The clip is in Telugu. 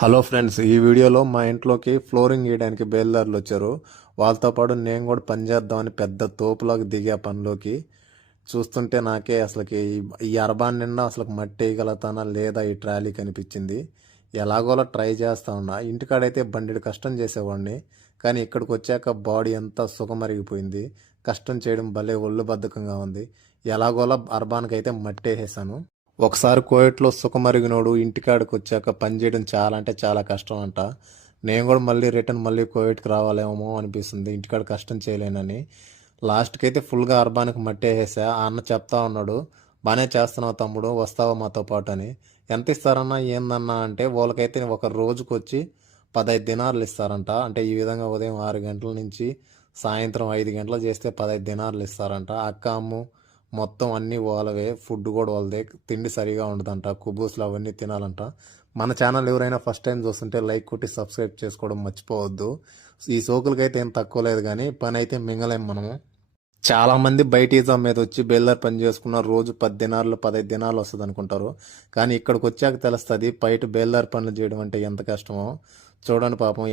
హలో ఫ్రెండ్స్, ఈ వీడియోలో మా ఇంట్లోకి ఫ్లోరింగ్ వేయడానికి బేల్దారులు వచ్చారు. వాళ్ళతో పాటు నేను కూడా పని చేద్దామని పెద్ద తోపులోకి దిగా పనిలోకి. చూస్తుంటే నాకే అసలుకి ఈ అరబాన్ నిండా అసలు మట్టి వేయగలుగుతానా లేదా ఈ ట్రాలీ కనిపించింది. ఎలాగోలా ట్రై చేస్తా ఉన్నా. ఇంటికాడైతే బండిడు కష్టం చేసేవాడిని, కానీ ఇక్కడికి వచ్చాక బాడీ అంతా సుఖమరిగిపోయింది. కష్టం చేయడం భలే ఒళ్ళు బద్ధకంగా ఉంది. ఎలాగోలా అర్బాన్కి అయితే మట్టి వేసేసాను. ఒకసారి కోవిడ్లో సుఖమరిగినోడు ఇంటికాడికి వచ్చాక పనిచేయడం చాలా అంటే చాలా కష్టం అంట. నేను కూడా మళ్ళీ కోవిడ్కి రావాలేమో అనిపిస్తుంది, ఇంటికాడ కష్టం చేయలేనని. లాస్ట్కి అయితే ఫుల్గా అర్బానికి మట్టి వేసేసా. ఆ అన్న చెప్తా ఉన్నాడు, బాగానే చేస్తున్నావు తమ్ముడు, వస్తావా మాతో పాటు అని. ఎంత ఇస్తారన్నా ఏందన్నా అంటే, వాళ్ళకైతే ఒక రోజుకి వచ్చి 15 దినార్లు ఇస్తారంట. అంటే ఈ విధంగా ఉదయం 6 గంటల నుంచి సాయంత్రం 5 గంటలు చేస్తే 15 దినార్లు ఇస్తారంట. అక్క అమ్ము మొత్తం అన్నీ వాళ్ళవే, ఫుడ్ కూడా వాళ్ళదే. తిండి సరిగా ఉండదంట, కుబూస్లు అవన్నీ తినాలంట. మన ఛానల్ ఎవరైనా ఫస్ట్ టైం చూస్తుంటే లైక్ కొట్టి సబ్స్క్రైబ్ చేసుకోవడం మర్చిపోవద్దు. ఈ సోకులకైతే ఏం తక్కువ లేదు, కానీ పని అయితే మింగలేం మనము. చాలా మంది బయట ఈజాం మీద వచ్చి బేల్దార్ పని చేసుకున్న రోజు 10 దినాలు 15 దినాలు వస్తుంది అనుకుంటారు, కానీ ఇక్కడికి వచ్చాక తెలుస్తుంది బయట బేల్దార్ పనులు చేయడం అంటే ఎంత కష్టమో. చూడండి పాపం